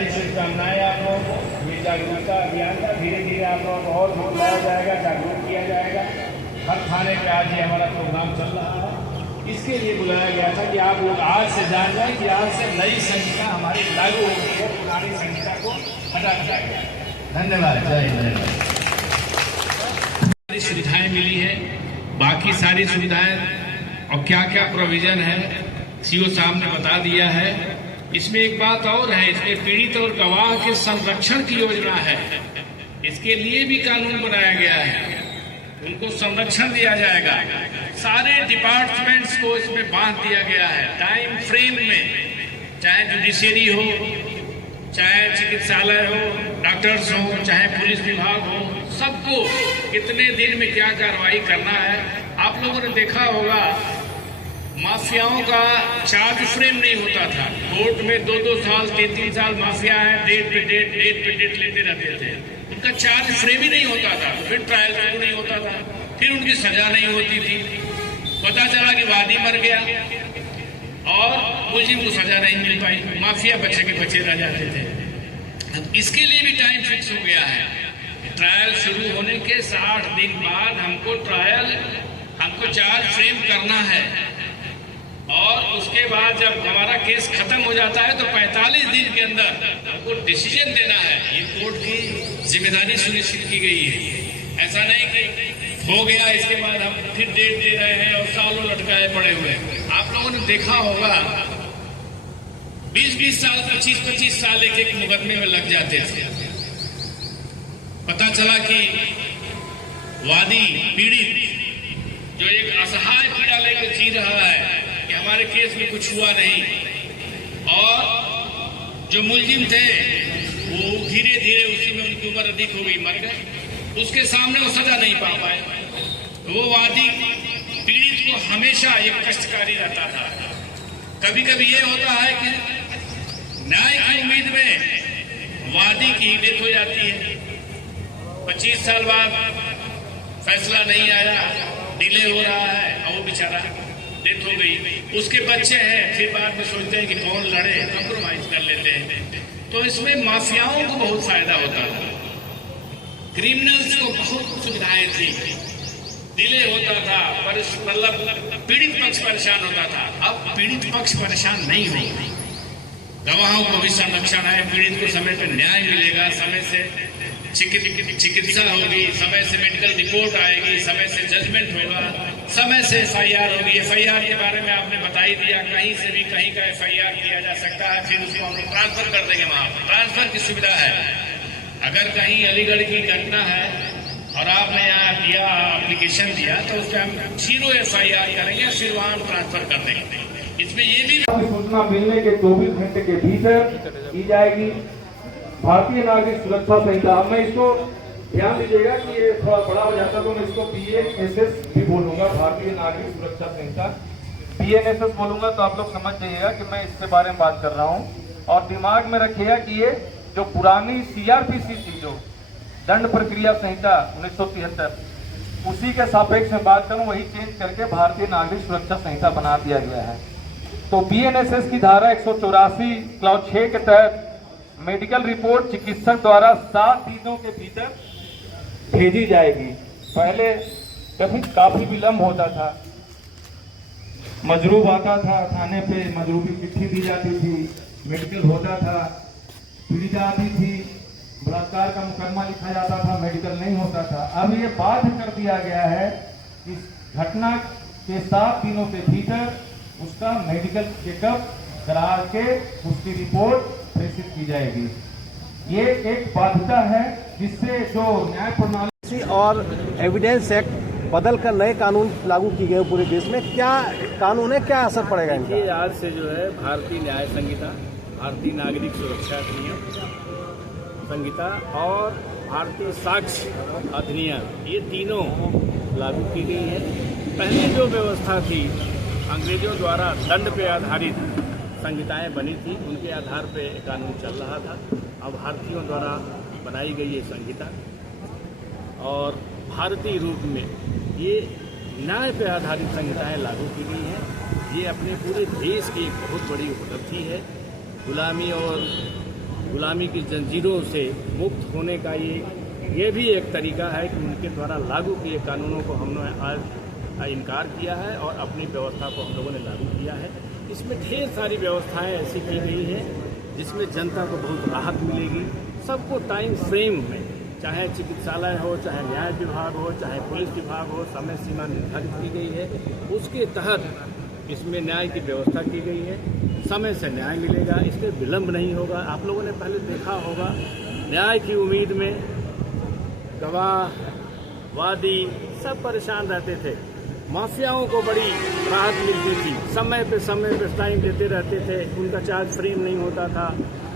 सारी शुभकामनाएं आप लोगों को। ये जागरूकता अभियान का धीरे धीरे आप लोगों को और जोर लाया जाएगा, जागरूक किया जाएगा। हर थाने पे आज ये हमारा प्रोग्राम चल रहा है। इसके लिए बुलाया गया था कि आप लोग आज से जान जाएं कि आज से नई संहिता हमारी लागू होगी है, पुरानी संहिता को हटा दिया गया। धन्यवाद। जय हिंद। सारी सुविधाएं मिली है, बाकी सारी सुविधाएं और क्या क्या प्रोविजन है सीओ साहब ने बता दिया है। इसमें एक बात और है, इसमें पीड़ित और गवाह के संरक्षण की योजना है। इसके लिए भी कानून बनाया गया है, उनको संरक्षण दिया जाएगा। सारे डिपार्टमेंट्स को इसमें बांध दिया गया है टाइम फ्रेम में, चाहे जुडिशियरी हो, चाहे चिकित्सालय हो, डॉक्टर्स हो, चाहे पुलिस विभाग हो, सबको कितने दिन में क्या कार्रवाई करना है। आप लोगों ने देखा होगा माफियाओं का चार्ज फ्रेम नहीं होता था। कोर्ट में 2-2 साल 3-3 साल माफिया है, डेट पे डेट लेते रहते थे। उनका चार्ज फ्रेम ही नहीं होता था, फिर ट्रायल शुरू नहीं होता था, फिर उनकी सजा नहीं होती थी। पता चला कि वादी मर गया और मुलजिम को सजा नहीं मिल पाई, माफिया बचे के बचे रह जाते थे। अब इसके लिए भी टाइम फिक्स हो गया है। ट्रायल शुरू होने के 60 दिन बाद हमको चार्ज फ्रेम करना है और उसके बाद जब हमारा केस खत्म हो जाता है तो 45 दिन के अंदर हमको डिसीजन देना है। ये कोर्ट की जिम्मेदारी सुनिश्चित की गई है। ऐसा नहीं कि हो गया इसके बाद हम फिर डेट दे रहे हैं और सालों लटकाए पड़े हुए। आप लोगों ने देखा होगा 20-20 साल 25-25 साल एक मुकदमे में लग जाते थे। पता चला कि वादी पीड़ित जो एक असहाय पीड़ा लेकर जी रहा है कि हमारे केस में कुछ हुआ नहीं, और जो मुलजिम थे वो धीरे धीरे उसी में उनकी उम्र अधिक हो गई, मर गए, उसके सामने वो सजा नहीं पा पाए। वो वादी पीड़ित को हमेशा एक कष्टकारी रहता था। कभी कभी ये होता है कि न्याय की उम्मीद में वादी की डेथ हो जाती है, 25 साल बाद फैसला नहीं आया, डिले हो रहा है और वो बेचारा डेथ हो गई। उसके बच्चे हैं, फिर बाद में सोचते हैं कि कौन लड़े, कंप्रोमाइज कर लेते हैं। तो इसमें माफियाओं को बहुत फायदा होता था, क्रिमिनल्स को बहुत सुविधाएं थी, डिले होता था, मतलब पीड़ित पक्ष परेशान होता था। अब पीड़ित पक्ष परेशान नहीं होगा, गवाहों को भी संरक्षण है, पीड़ित को समय पर न्याय मिलेगा, समय से चिकित्सा होगी, समय से मेडिकल रिपोर्ट आएगी, समय से जजमेंट होगा, समय से एफआईआर होगी। एफआईआर के बारे में आपने बता ही दिया, कहीं से भी कहीं का एफआईआर किया जा सकता है, फिर उसको हम लोग ट्रांसफर कर देंगे। वहां पर ट्रांसफर की सुविधा है। अगर कहीं अलीगढ़ की घटना है और आपने यहाँ दिया एप्लीकेशन दिया तो उस पर हम 0 एफआईआर करेंगे, फिर वहां हम ट्रांसफर कर देंगे। इसमें ये भी सूचना मिलने के 24 घंटे के भीतर की जाएगी। भारतीय नागरिक सुरक्षा संहिता, अब मैं इसको ध्यान दीजिएगा कि ये थोड़ा बड़ा हो जाता तो मैं इसको BNSS भी बोलूंगा, भारतीय नागरिक सुरक्षा संहिता BNSS बोलूंगा तो आप लोग समझ जाइएगा कि मैं इसके बारे में बात कर रहा हूं। और दिमाग में रखिएगा कि ये जो पुरानी CRPC थी, जो दंड प्रक्रिया संहिता 1973, उसी के सापेक्ष में बात करूं, वही चेंज करके भारतीय नागरिक सुरक्षा संहिता बना दिया गया है। तो BNSS की धारा 184 क्लॉज 6 के तहत मेडिकल रिपोर्ट चिकित्सक द्वारा 7 दिनों के भीतर भेजी जाएगी। पहले काफी विलंब होता था, मजरूब आता था थाने पे, मजरूबी चिट्ठी दी जाती थी, मेडिकल होता था, पीड़िता आती थी, बलात्कार का मुकदमा लिखा जाता था, मेडिकल नहीं होता था। अब ये बाध्य कर दिया गया है कि घटना के 7 दिनों के भीतर उसका मेडिकल चेकअप करा के उसकी रिपोर्ट प्रेषित की जाएगी। ये एक बाध्यता है जिससे जो न्याय प्रणाली और एविडेंस एक्ट बदल कर नए कानून लागू किए गए पूरे देश में, क्या कानून है, क्या असर पड़ेगा इनका? ये आज से जो है भारतीय न्याय संहिता, भारतीय नागरिक सुरक्षा अधिनियम संहिता और भारतीय साक्ष्य अधिनियम, ये तीनों लागू की गई है। पहले जो व्यवस्था थी अंग्रेजों द्वारा दंड पे आधारित संहिताएं बनी थी, उनके आधार पे कानून चल रहा था। अब भारतीयों द्वारा बनाई गई ये संहिता और भारतीय रूप में ये न्याय पे आधारित संहिताएं लागू की गई हैं। ये अपने पूरे देश की एक बहुत बड़ी उपलब्धि है। गुलामी और गुलामी की जंजीरों से मुक्त होने का ये भी एक तरीका है कि उनके द्वारा लागू किए कानूनों को हमने आज इनकार किया है और अपनी व्यवस्था को हम लोगों ने लागू किया है। इसमें ढेर सारी व्यवस्थाएं ऐसी की गई हैं जिसमें जनता को बहुत राहत मिलेगी। सबको टाइम फ्रेम में, चाहे चिकित्सालय हो, चाहे न्याय विभाग हो, चाहे पुलिस विभाग हो, समय सीमा निर्धारित की गई है। उसके तहत इसमें न्याय की व्यवस्था की गई है। समय से न्याय मिलेगा, इसमें विलंब नहीं होगा। आप लोगों ने पहले देखा होगा, न्याय की उम्मीद में गवाह, वादी सब परेशान रहते थे। माफियाओं को बड़ी राहत मिलती थी, समय पे टाइम देते रहते थे, उनका चार्ज फ्रेम नहीं होता था,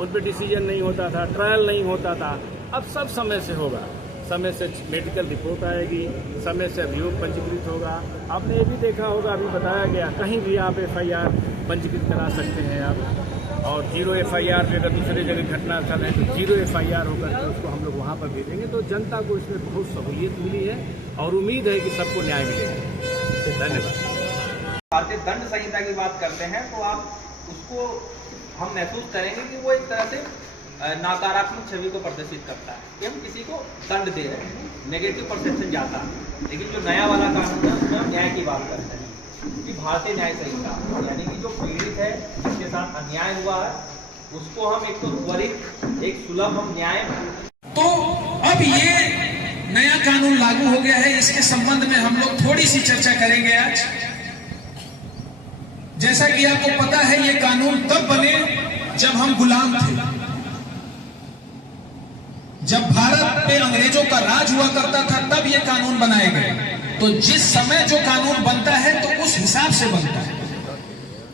उन पर डिसीजन नहीं होता था, ट्रायल नहीं होता था। अब सब समय से होगा, समय से मेडिकल रिपोर्ट आएगी, समय से अभियोग पंजीकृत होगा। आपने ये भी देखा होगा, अभी बताया गया, कहीं भी आप FIR पंजीकृत करा सकते हैं आप, और 0 FIR पे अगर दूसरे जगह घटनास्थल है तो 0 FIR होकर के उसको हम लोग वहाँ पर भेजेंगे। तो जनता को इसमें बहुत सहूलियत मिली है और उम्मीद है कि सबको न्याय मिलेगा। धन्यवाद। भारतीय दंड संहिता की बात करते हैं तो आप उसको हम महसूस करेंगे कि वो एक तरह से नकारात्मक छवि को प्रदर्शित करता है कि हम किसी को दंड दे रहे हैं, नेगेटिव परसेप्शन जाता है। लेकिन जो नया वाला कानून है उसमें हम न्याय की बात करते हैं कि भारतीय न्याय संहिता यानी कि जो पीड़ित है, जिसके साथ अन्याय हुआ है, उसको हम एक तो त्वरित, एक सुलभ हम न्याय। तो अब ये नया कानून लागू हो गया है, इसके संबंध में हम लोग थोड़ी सी चर्चा करेंगे आज। जैसा कि आपको पता है, ये कानून तब बने जब हम गुलाम थे, जब भारत पे अंग्रेजों का राज हुआ करता था, तब ये कानून बनाए गए। तो जिस समय जो कानून बनता है तो उस हिसाब से बनता है।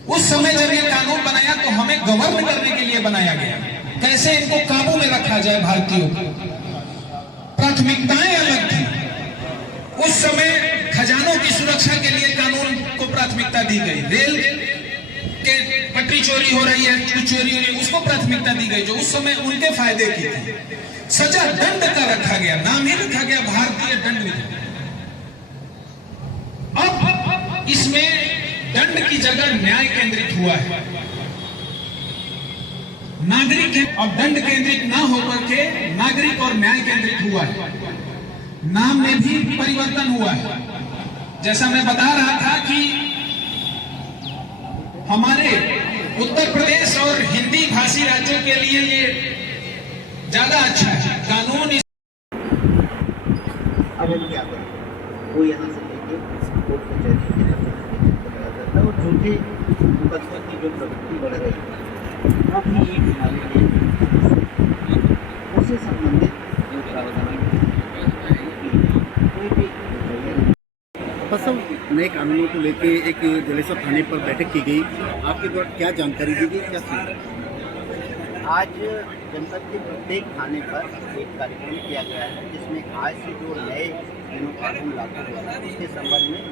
उस समय जब ये कानून बनाया तो हमें गवर्न करने के लिए बनाया गया, कैसे इनको काबू में रखा जाए भारतीयों को। प्राथमिकताएं अलग थी। उस समय खजानों की सुरक्षा के लिए कानून को प्राथमिकता दी गई। रेल के पटरी चोरी हो रही है, कुछ चोरी हो रही है, उसको प्राथमिकता दी गई, जो उस समय उनके फायदे की थी। सजा दंड का रखा गया, नाम ही रखा गया भारतीय दंड विधि। अब इसमें दंड की जगह न्याय केंद्रित हुआ है। नागरिक और दंड केंद्रित ना होकर के नागरिक और न्याय केंद्रित हुआ है। नाम में भी परिवर्तन हुआ है। जैसा मैं बता रहा था कि हमारे उत्तर प्रदेश और हिंदी भाषी राज्यों के लिए ये ज्यादा अच्छा है कानून। अब हम क्या करें, वो यहाँ से लेके कोर्ट कचहरी और झूठे मुकदमों की जो प्रवृत्ति बढ़ रही है वो भी एक हमारे लिए उससे संबंधित जो प्रावधान कोई भी फसल नए कानूनों को लेके एक जलेसर थाने पर बैठक की गई। आपके द्वारा क्या जानकारी दी गई, क्या सुना? आज जनपद के प्रत्येक थाने पर एक कार्यक्रम किया गया है, जिसमें आज से जो नए तीनों कानून लागू हुआ है उसके संबंध में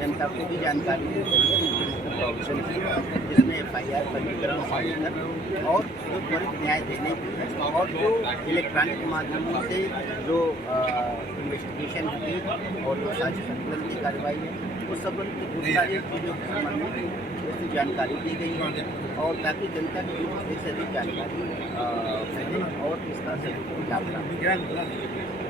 जनता को भी जानकारी दी गई है। प्रोविजन किया जिसमें FIR पंजीकरण और जो त्वरित न्याय देने की और जो इलेक्ट्रॉनिक माध्यमों से जो इन्वेस्टिगेशन की और जो साक्ष्य संकलन की कार्रवाई है उस संबंध में बहुत सारी चीज़ों के संबंध में उसकी जानकारी दी गई है और ताकि जनता की अधिक से अधिक जानकारी फैले और इसका सही लाभ प्राप्त